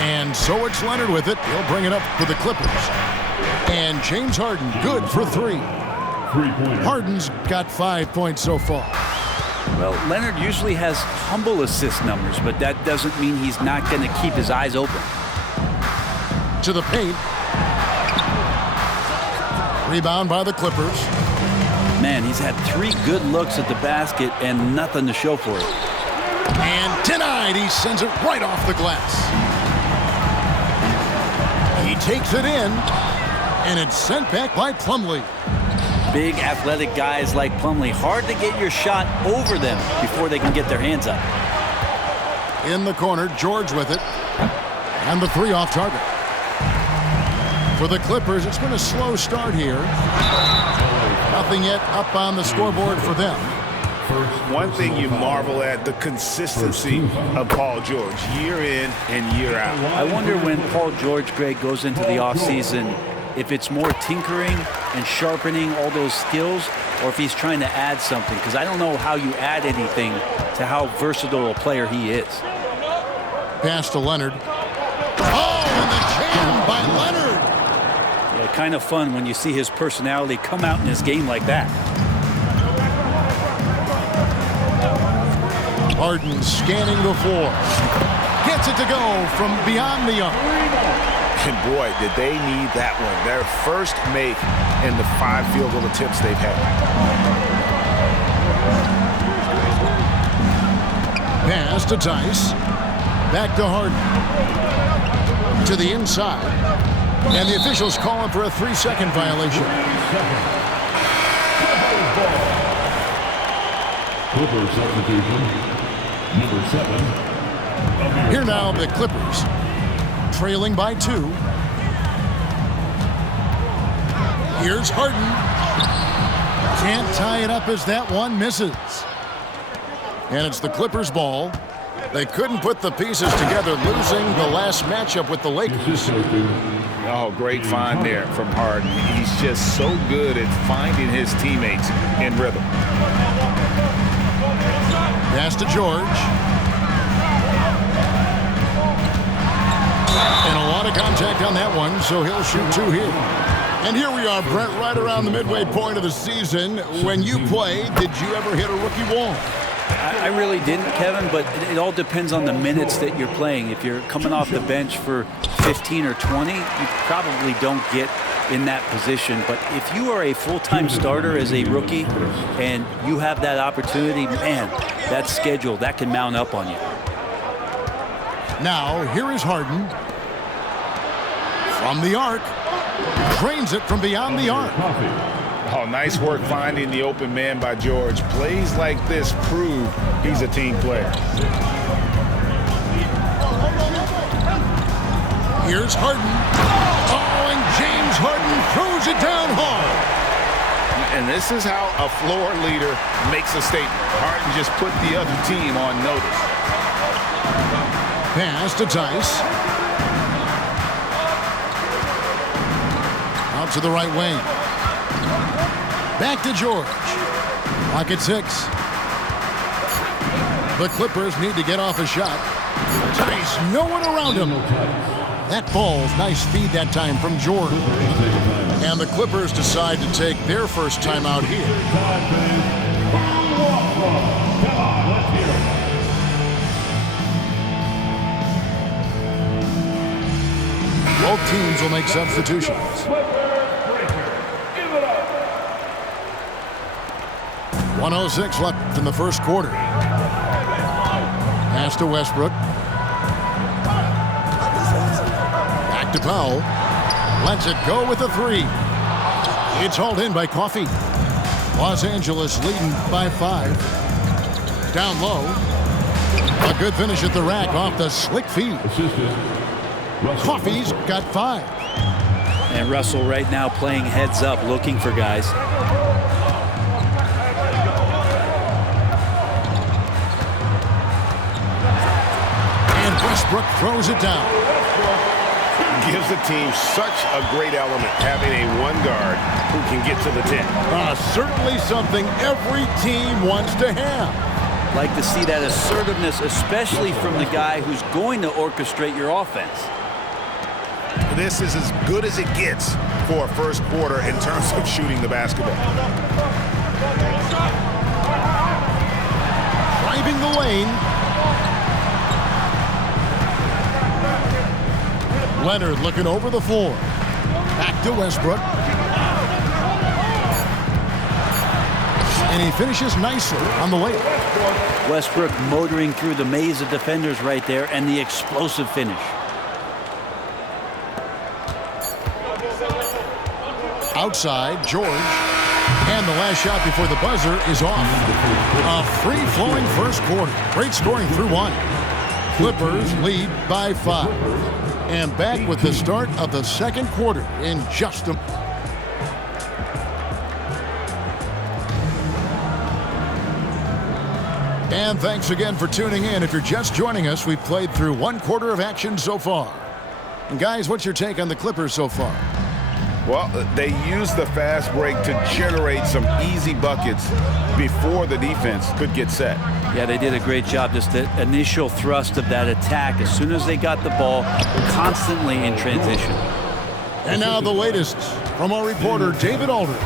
And so it's Leonard with it. He'll bring it up for the Clippers. And James Harden, good for 3. Harden's got 5 points so far. Well, Leonard usually has humble assist numbers, but that doesn't mean he's not going to keep his eyes open. To the paint. Rebound by the Clippers. Man, he's had 3 good looks at the basket and nothing to show for it. And denied. He sends it right off the glass. He takes it in, and it's sent back by Plumlee. Big athletic guys like Plumlee, hard to get your shot over them before they can get their hands up. In the corner, George with it. And the 3 off target. For the Clippers, it's been a slow start here. Nothing yet up on the scoreboard for them. One thing you marvel at, the consistency of Paul George, year in and year out. I wonder when Paul George, Greg, goes into the offseason, if it's more tinkering and sharpening all those skills, or if he's trying to add something, because I don't know how you add anything to how versatile a player he is. Pass to Leonard. Oh, and the jam by Leonard. Yeah, kind of fun when you see his personality come out in his game like that. Harden scanning the floor. Gets it to go from beyond the arc. And boy, did they need that one. Their first make in the 5 field goal attempts they've had. Pass to Tice. Back to Harden. To the inside. And the officials calling for a 3-second violation. Clippers substitution. Number 7. Here now the Clippers. Trailing by 2. Here's Harden. Can't tie it up as that one misses. And it's the Clippers' ball. They couldn't put the pieces together, losing the last matchup with the Lakers. Oh, great find there from Harden. He's just so good at finding his teammates in rhythm. Pass to George. And a lot of contact on that one, so he'll shoot 2 here. And here we are, Brent, right around the midway point of the season. When you play, did you ever hit a rookie wall? I really didn't, Kevin, but it all depends on the minutes that you're playing. If you're coming off the bench for 15 or 20, you probably don't get in that position. But if you are a full-time starter as a rookie and you have that opportunity, man, that schedule, that can mount up on you. Now, here is Harden. From the arc. Drains it from beyond the arc. Oh, nice work finding the open man by George. Plays like this prove he's a team player. Here's Harden. Oh, and James Harden throws it down hard. And this is how a floor leader makes a statement. Harden just put the other team on notice. Pass to Tice. Out to the right wing. Back to George. Clock at 6. The Clippers need to get off a shot. Tice, no one around him. That ball's nice feed that time from George. And the Clippers decide to take their first timeout here. Both teams will make substitutions. 1:06 left in the first quarter. Pass to Westbrook. Back to Powell. Lets it go with a 3. It's hauled in by Coffey. Los Angeles leading by 5. Down low. A good finish at the rack off the slick feed. Coffey's got 5. And Russell right now playing heads up, looking for guys. And Westbrook throws it down. Gives the team such a great element, having a one guard who can get to the 10. Certainly something every team wants to have. Like to see that assertiveness, especially from the guy who's going to orchestrate your offense. This is as good as it gets for a first quarter in terms of shooting the basketball. Driving the lane. Leonard looking over the floor. Back to Westbrook. And he finishes nicely on the layup. Westbrook motoring through the maze of defenders right there, and the explosive finish. Outside, George. And the last shot before the buzzer is off. A free-flowing first quarter. Great scoring through one. Clippers lead by 5. And back with the start of the second quarter in just a... And thanks again for tuning in. If you're just joining us, we've played through one quarter of action so far. And guys, what's your take on the Clippers so far? Well, they used the fast break to generate some easy buckets before the defense could get set. Yeah, they did a great job. Just the initial thrust of that attack, as soon as they got the ball, constantly in transition. And now the latest from our reporter, David Aldridge.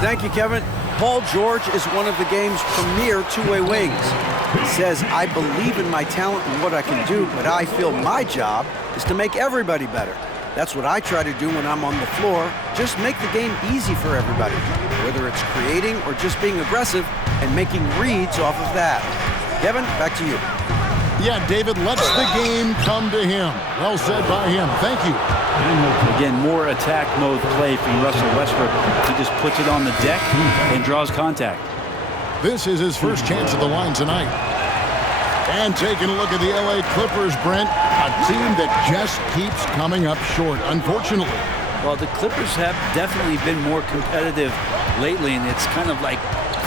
Thank you, Kevin. Paul George is one of the game's premier two-way wings. He says, I believe in my talent and what I can do, but I feel my job is to make everybody better. That's what I try to do when I'm on the floor. Just make the game easy for everybody, whether it's creating or just being aggressive and making reads off of that. Kevin, back to you. Yeah, David lets the game come to him. Well said by him. Thank you. Again, more attack mode play from Russell Westbrook. He just puts it on the deck and draws contact. This is his first chance at the line tonight. And taking a look at the LA Clippers, Brent, a team that just keeps coming up short, unfortunately. Well, the Clippers have definitely been more competitive lately, and it's kind of like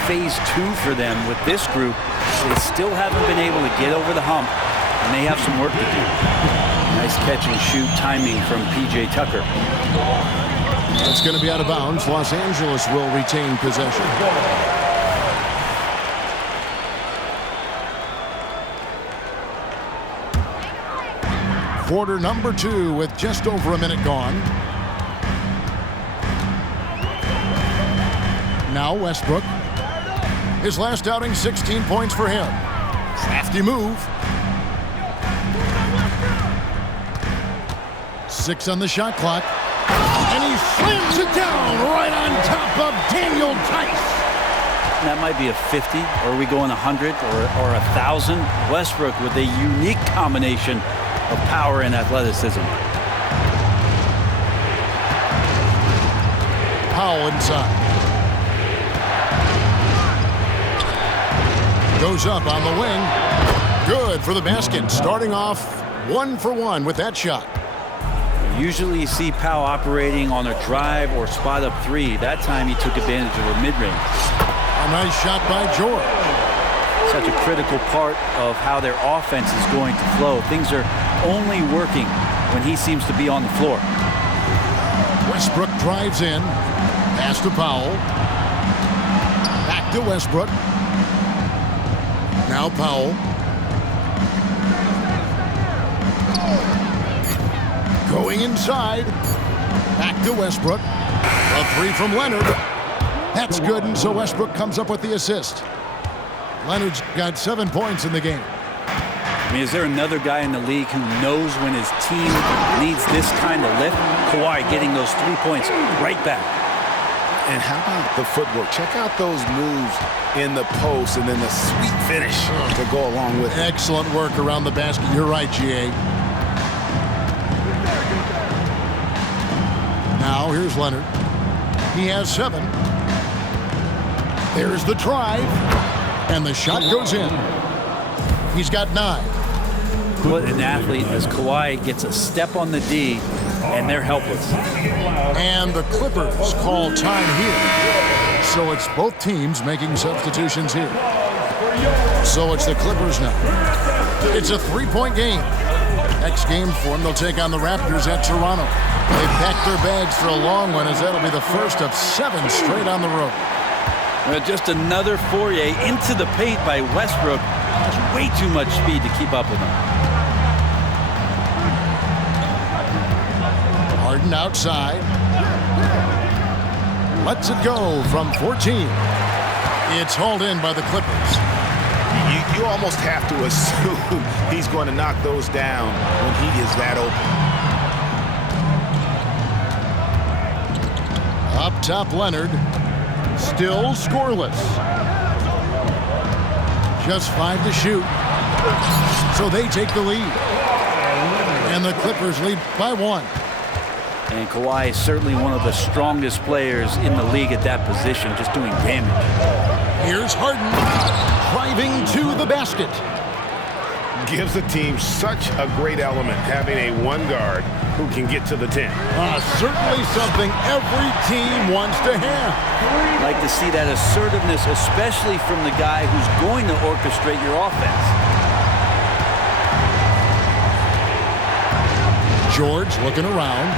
phase 2 for them with this group. They still haven't been able to get over the hump, and they have some work to do. Nice catch and shoot timing from P.J. Tucker. It's going to be out of bounds. Los Angeles will retain possession. Quarter number 2 with just over a minute gone. Now Westbrook. His last outing, 16 points for him. Crafty move. 6 on the shot clock. And he slams it down right on top of Daniel Tice. That might be a 50, or are we going 100 or 1,000? Westbrook with a unique combination of power and athleticism. Powell inside. Goes up on the wing. Good for the basket. Starting off 1 for 1 with that shot. Usually you see Powell operating on a drive or spot up 3. That time he took advantage of a mid-range. A nice shot by George. Such a critical part of how their offense is going to flow. Things are only working when he seems to be on the floor. Westbrook drives in. Pass to Powell. Back to Westbrook. Now Powell. Going inside. Back to Westbrook. A 3 from Leonard. That's good, and so Westbrook comes up with the assist. Leonard's got 7 points in the game. I mean, is there another guy in the league who knows when his team needs this kind of lift? Kawhi getting those 3 points right back. And how about the footwork? Check out those moves in the post and then the sweet finish to go along with it. Excellent work around the basket. You're right, GA. Now here's Leonard. He has 7. There's the drive. And the shot goes in. He's got 9. What an athlete as Kawhi gets a step on the D, and they're helpless. And the Clippers call time here. So it's both teams making substitutions here. So it's the Clippers now. It's a 3-point game. Next game for them, they'll take on the Raptors at Toronto. They packed their bags for a long one, as that'll be the first of 7 straight on the road. Just another foray into the paint by Westbrook. There's way too much speed to keep up with him. Harden outside. Lets it go from 14. It's hauled in by the Clippers. You almost have to assume he's going to knock those down when he is that open. Up top, Leonard. Still scoreless. Just 5 to shoot. So they take the lead. And the Clippers lead by 1. And Kawhi is certainly one of the strongest players in the league at that position, just doing damage. Here's Harden driving to the basket. Gives the team such a great element having a one guard who can get to the 10. Certainly something every team wants to have. Like to see that assertiveness, especially from the guy who's going to orchestrate your offense. George looking around.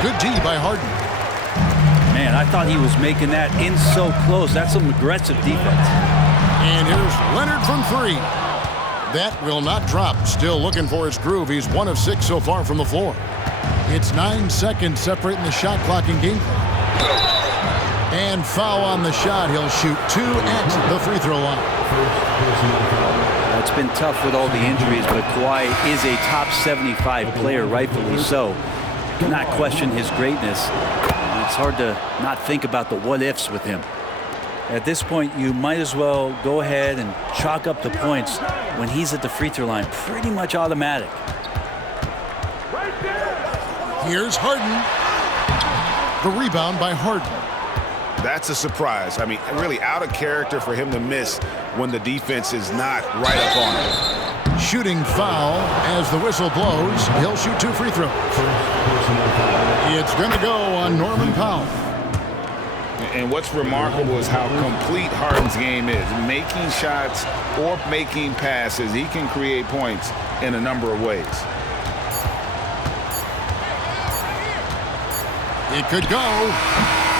Good D by Harden. Man, I thought he was making that in so close. That's some aggressive defense. And here's Leonard from 3. That will not drop. Still looking for his groove. He's 1 of 6 so far from the floor. It's 9 seconds separating the shot clock and game clock. And foul on the shot. He'll shoot 2 at the free throw line. It's been tough with all the injuries, but Kawhi is a top 75 player, rightfully so. Cannot question his greatness. It's hard to not think about the what-ifs with him. At this point, you might as well go ahead and chalk up the points when he's at the free throw line. Pretty much automatic. Here's Harden. The rebound by Harden. That's a surprise. I mean, really out of character for him to miss when the defense is not right up on him. Shooting foul as the whistle blows. He'll shoot 2 free throws. It's going to go on Norman Powell. And what's remarkable is how complete Harden's game is. Making shots or making passes, he can create points in a number of ways. It could go.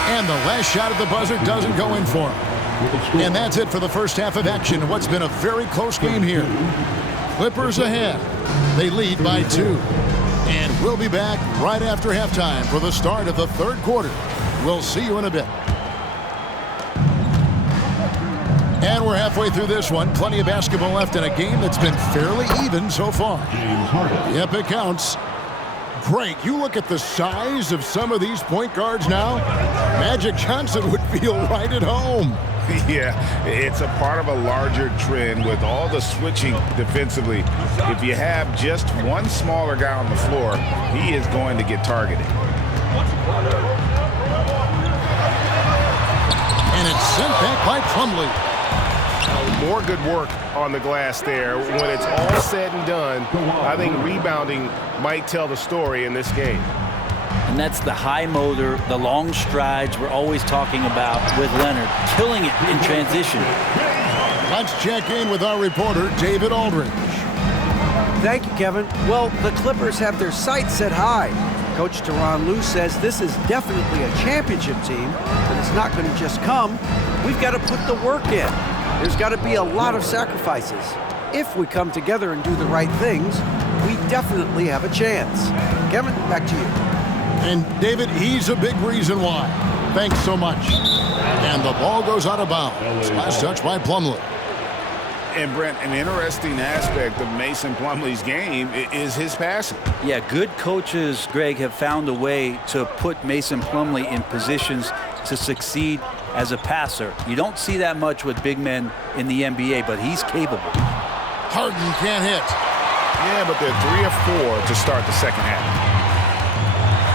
And the last shot at the buzzer doesn't go in for him. And that's it for the first half of action. What's been a very close game here. Clippers ahead. They lead by 2. And we'll be back right after halftime for the start of the third quarter. We'll see you in a bit. And we're halfway through this one. Plenty of basketball left in a game that's been fairly even so far. Yep, it counts. Greg, you look at the size of some of these point guards now. Magic Johnson would feel right at home. Yeah, it's a part of a larger trend with all the switching defensively. If you have just one smaller guy on the floor, he is going to get targeted. And it's sent back by Plumlee. More good work on the glass there. When it's all said and done, I think rebounding might tell the story in this game. And that's the high motor, the long strides we're always talking about with Leonard, killing it in transition. Let's check in with our reporter, David Aldridge. Thank you, Kevin. Well, the Clippers have their sights set high. Coach Tyronn Lue says this is definitely a championship team, but it's not going to just come. We've got to put the work in. There's got to be a lot of sacrifices. If we come together and do the right things, we definitely have a chance. Kevin, back to you. And David, he's a big reason why. Thanks so much. And the ball goes out of bounds. Last touch by Plumlee. And Brent, an interesting aspect of Mason Plumlee's game is his passing. Yeah, good coaches, Greg, have found a way to put Mason Plumlee in positions to succeed as a passer. You don't see that much with big men in the NBA, but he's capable. Harden can't hit. Yeah, but they're 3 of 4 to start the second half.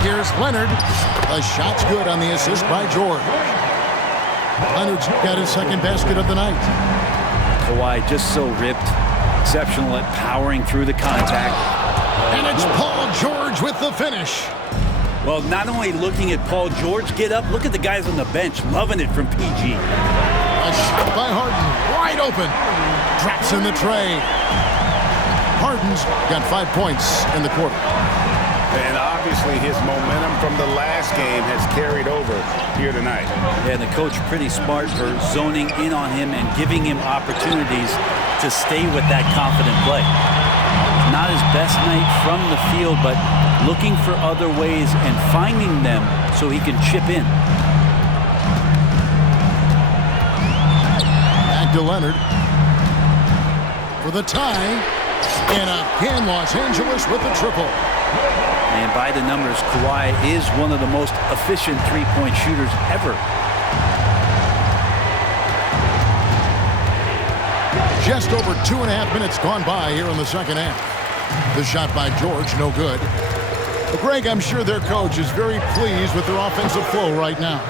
Here's Leonard. The shot's good on the assist by George. Leonard's got his second basket of the night. Kawhi just so ripped, exceptional at powering through the contact. And it's Paul George with the finish. Well, not only looking at Paul George get up, look at the guys on the bench loving it from PG. A shot by Harden, wide open. Drops in the tray. Harden's got 5 points in the quarter. And obviously his momentum from the last game has carried over here tonight. Yeah, the coach pretty smart for zoning in on him and giving him opportunities to stay with that confident play. Not his best night from the field, but looking for other ways and finding them so he can chip in. Back to Leonard for the tie. And again, Los Angeles with the triple. And by the numbers, Kawhi is one of the most efficient three-point shooters ever. Just over 2.5 minutes gone by here in the second half. The shot by George, no good. But Greg, I'm sure their coach is very pleased with their offensive flow right now.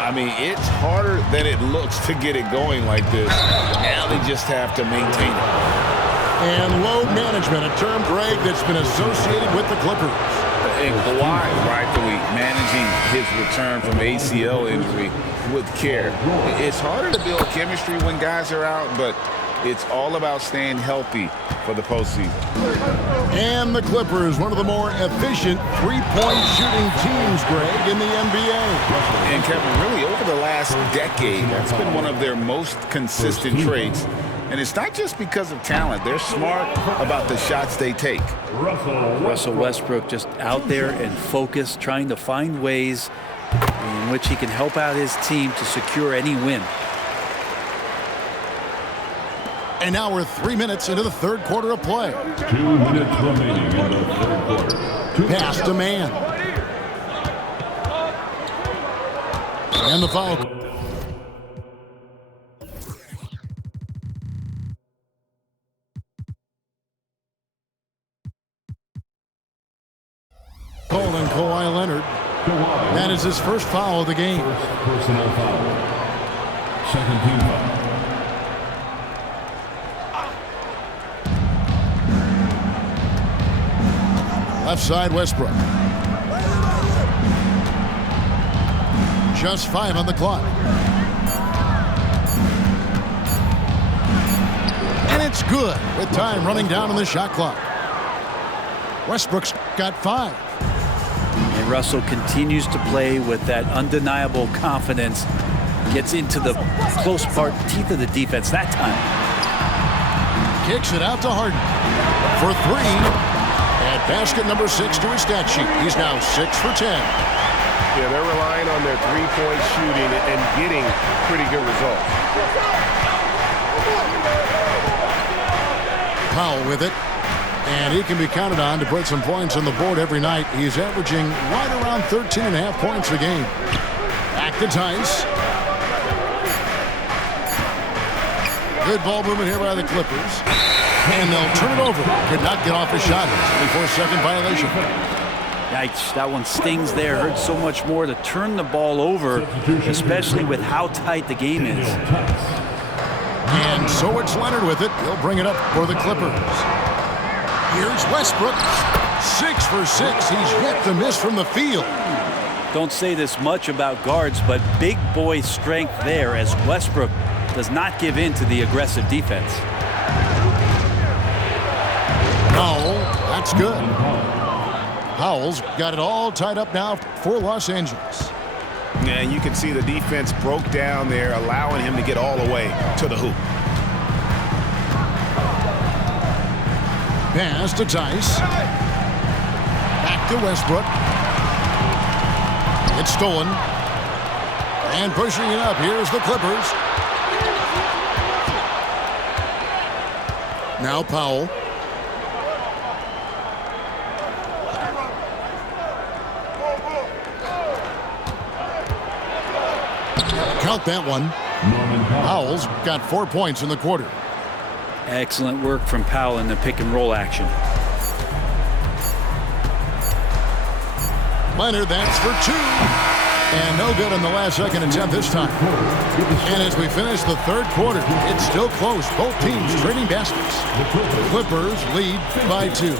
I mean, it's harder than it looks to get it going like this. Now they just have to maintain it. And load management, a term, Greg, that's been associated with the Clippers. And Kawhi rightfully managing his return from ACL injury with care. It's harder to build chemistry when guys are out, but it's all about staying healthy for the postseason. And the Clippers, one of the more efficient three-point shooting teams, Greg, in the NBA. And Kevin, really over the last decade, that's been one of their most consistent traits. And it's not just because of talent. They're smart about the shots they take. Russell Westbrook just out there and focused, trying to find ways in which he can help out his team to secure any win. And now we're 3 minutes into the third quarter of play. 2 minutes remaining in the third quarter. Pass to man. And the foul. Calling Kawhi Leonard. That is his first foul of the game. First personal foul. Second team foul. Left side, Westbrook. Just 5 on the clock. And it's good with time running down on the shot clock. Westbrook's got 5. And Russell continues to play with that undeniable confidence. Gets into the close part, teeth of the defense that time. Kicks it out to Harden for 3. At basket number 6 to his stat sheet. He's now 6 for 10. Yeah, they're relying on their three-point shooting and getting pretty good results. Powell with it. And he can be counted on to put some points on the board every night. He's averaging right around 13.5 points a game. Back to Tice. Good ball movement here by the Clippers. And they'll turn it over. Could not get off his shot. 24-second violation. Yikes, that one stings there. Hurts so much more to turn the ball over, especially with how tight the game is. And so it's Leonard with it. He'll bring it up for the Clippers. Here's Westbrook. 6 for 6. He's yet to miss from the field. Don't say this much about guards, but big boy strength there as Westbrook does not give in to the aggressive defense. Powell, that's good. Powell's got it all tied up now for Los Angeles. And you can see the defense broke down there, allowing him to get all the way to the hoop. Pass to Tice. Back to Westbrook. It's stolen. And pushing it up, here's the Clippers. Now Powell. Count that one. Powell's got 4 points in the quarter. Excellent work from Powell in the pick and roll action. Leonard, that's for 2. And no good on the last second attempt this time. And as we finish the third quarter, it's still close. Both teams trading baskets. The Clippers lead by 2.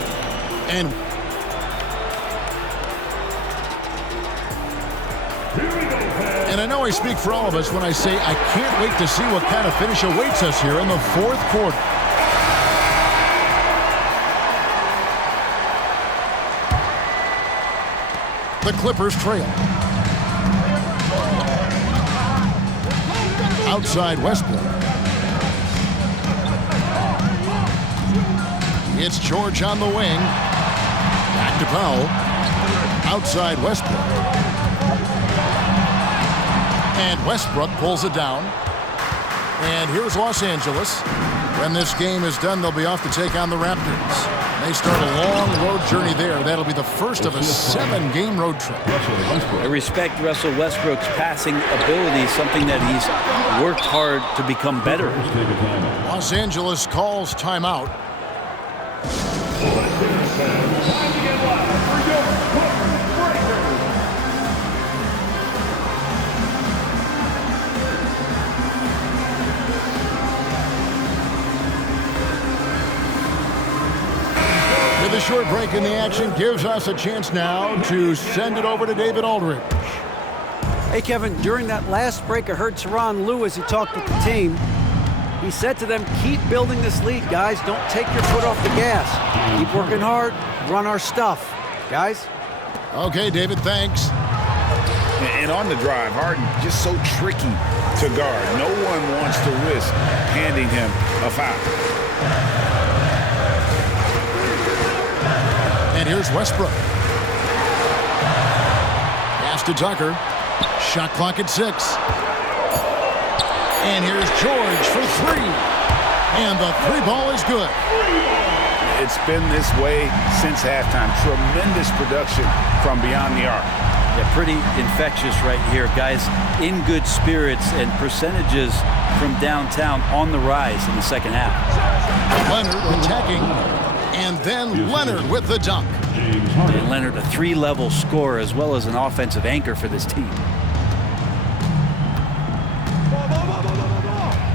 And I know I speak for all of us when I say I can't wait to see what kind of finish awaits us here in the fourth quarter. The Clippers trail. Outside Westbrook. It's George on the wing. Back to Powell. Outside Westbrook. And Westbrook pulls it down. And here's Los Angeles. When this game is done, they'll be off to take on the Raptors. They start a long road journey there. That'll be the first of a 7-game road trip. I respect Russell Westbrook's passing ability, something that he's worked hard to become better. Los Angeles calls timeout. The short break in the action gives us a chance now to send it over to David Aldridge. Hey, Kevin, during that last break, I heard Tyronn Lue as he talked with the team. He said to them, keep building this lead, guys. Don't take your foot off the gas. Keep working hard. Run our stuff, guys. Okay, David, thanks. And on the drive, Harden just so tricky to guard. No one wants to risk handing him a foul. And here's Westbrook. Pass to Tucker. Shot clock at 6. And here's George for 3. And the 3 ball is good. It's been this way since halftime. Tremendous production from beyond the arc. Yeah, pretty infectious right here. Guys in good spirits and percentages from downtown on the rise in the second half. Leonard attacking. And then Leonard with the dunk. And Leonard, a 3-level scorer as well as an offensive anchor for this team.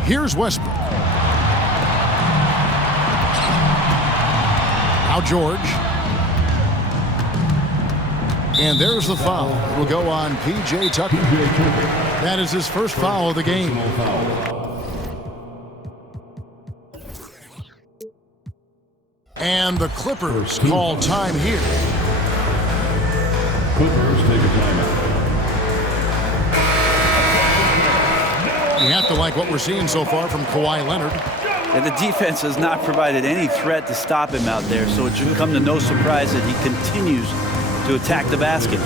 Here's Westbrook. Now George. And there's the foul. It will go on P.J. Tucker. That is his first foul of the game. And the Clippers call time here. Clippers take a timeout. You have to like what we're seeing so far from Kawhi Leonard. And the defense has not provided any threat to stop him out there, so it should come to no surprise that he continues to attack the basket.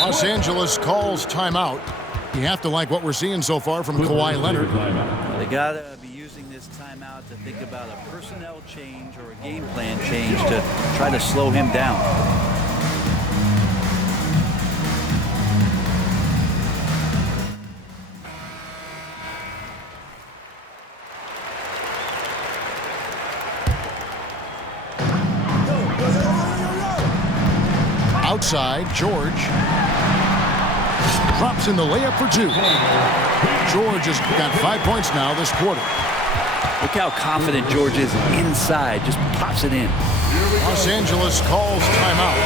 Los Angeles calls timeout. You have to like what we're seeing so far from Kawhi Leonard. They got to be using this timeout to think about a personnel change or a game plan change to try to slow him down. Outside, George. Drops in the layup for 2. George has got 5 points now this quarter. Look how confident George is inside. Just pops it in. Los Angeles calls timeout.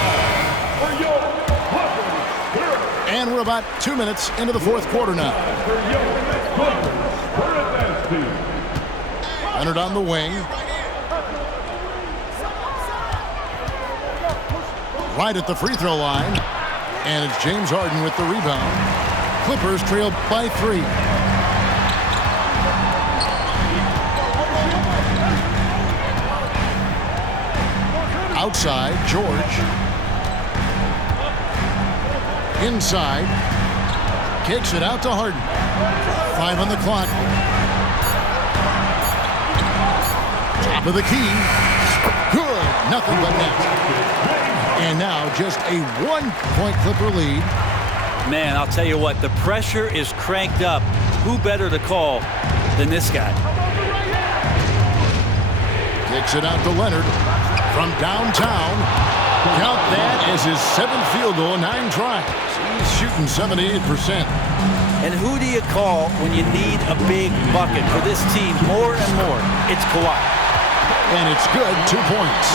And we're about 2 minutes into the fourth quarter now. Leonard on the wing. Right at the free throw line. And it's James Harden with the rebound. Clippers trail by 3. Outside, George. Inside. Kicks it out to Harden. 5 on the clock. Top of the key. Good. Nothing but net. And now just a 1-point Clipper lead. Man, I'll tell you what, the pressure is cranked up. Who better to call than this guy? Kicks it out to Leonard from downtown. Count that as his 7th field goal in 9 tries. He's shooting 78%. And who do you call when you need a big bucket for this team more and more? It's Kawhi. And it's good, 2 points.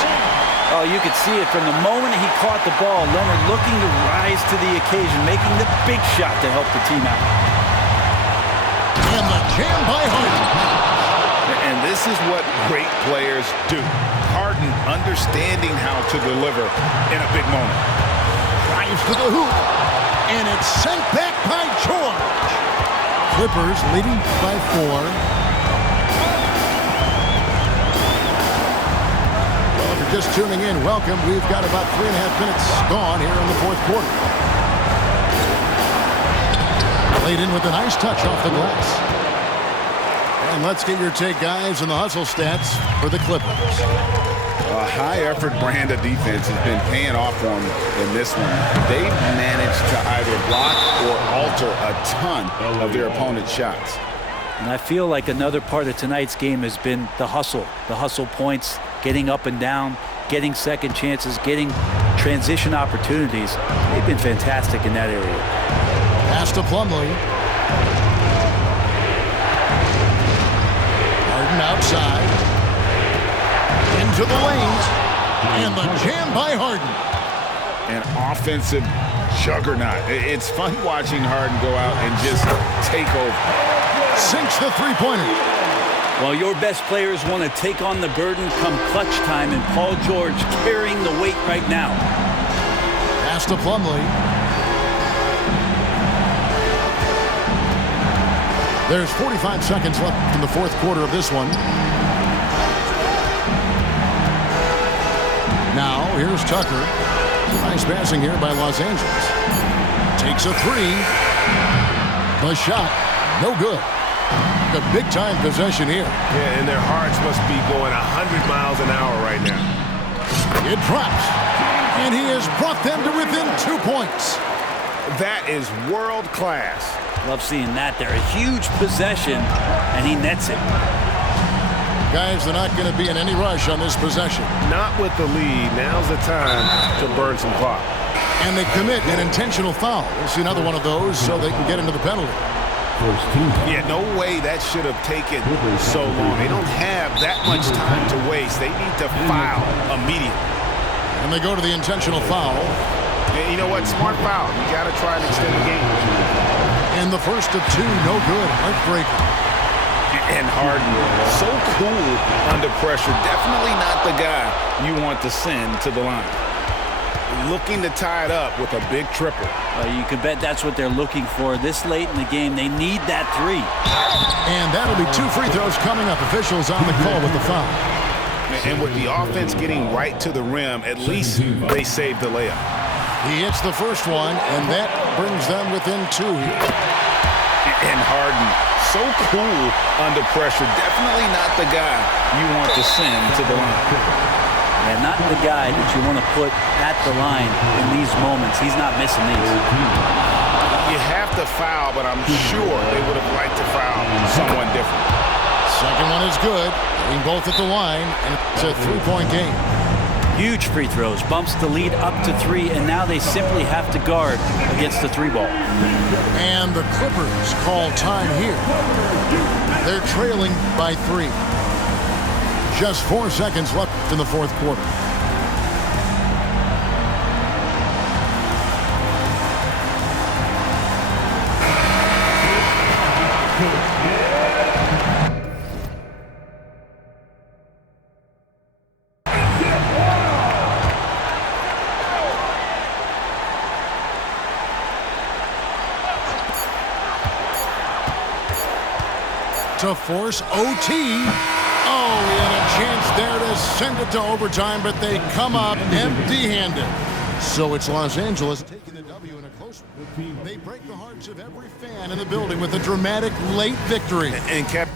Oh, you could see it from the moment he caught the ball. Leonard looking to rise to the occasion, making the big shot to help the team out. And the jam by Harden. And this is what great players do. Harden understanding how to deliver in a big moment. Drives to the hoop. And it's sent back by George. Clippers leading by 4. Well, if you're just tuning in, welcome. We've got about 3.5 minutes gone here in the fourth quarter. Laid in with a nice touch off the glass. And let's get your take, guys, on the hustle stats for the Clippers. A high-effort brand of defense has been paying off for them in this one. They've managed to either block or alter a ton of their opponent's shots. And I feel like another part of tonight's game has been the hustle points, getting up and down, getting second chances, getting transition opportunities. They've been fantastic in that area. Pass to Plumlee. Harden outside. Into the lanes. And the jam by Harden. An offensive juggernaut. It's fun watching Harden go out and just take over. Sinks the three-pointer. Well, your best players want to take on the burden come clutch time, and Paul George carrying the weight right now. Pass to Plumlee. There's 45 seconds left in the fourth quarter of this one. Now, here's Tucker. Nice passing here by Los Angeles. Takes a three. The shot, no good. The big-time possession here. Yeah, and their hearts must be going 100 miles an hour right now. It drops. And he has brought them to within 2 points. That is world class. Love seeing that there. A huge possession, and he nets it. Guys, they're not going to be in any rush on this possession. Not with the lead. Now's the time to burn some clock. And they commit an intentional foul. We'll see another one of those so they can get into the penalty. Yeah, no way that should have taken so long. They don't have that much time to waste. They need to foul immediately. And they go to the intentional foul. And you know what? Smart foul. You got to try and extend the game. And the first of two, no good. Heartbreaker. And Harden, so cool under pressure. Definitely not the guy you want to send to the line. Looking to tie it up with a big triple. You can bet that's what they're looking for. This late in the game, they need that three. And that'll be 2 free throws coming up. Officials on the call with the foul. And with the offense getting right to the rim, at least they saved the layup. He hits the first one, and that brings them within 2 here. And Harden, so cool under pressure. Definitely not the guy you want to send to the line. And not the guy that you want to put at the line in these moments. He's not missing these. You have to foul, but I'm sure they would have liked to foul someone different. Second one is good. Getting both at the line, and it's a 3-point game. Huge free throws, bumps the lead up to 3, and now they simply have to guard against the 3-ball. And the Clippers call time here. They're trailing by 3. Just 4 seconds left in the fourth quarter. To force OT. Oh, he had a chance there to send it to overtime, but they come up empty-handed. So it's Los Angeles taking the W in a close one. They break the hearts of every fan in the building with a dramatic late victory. And kept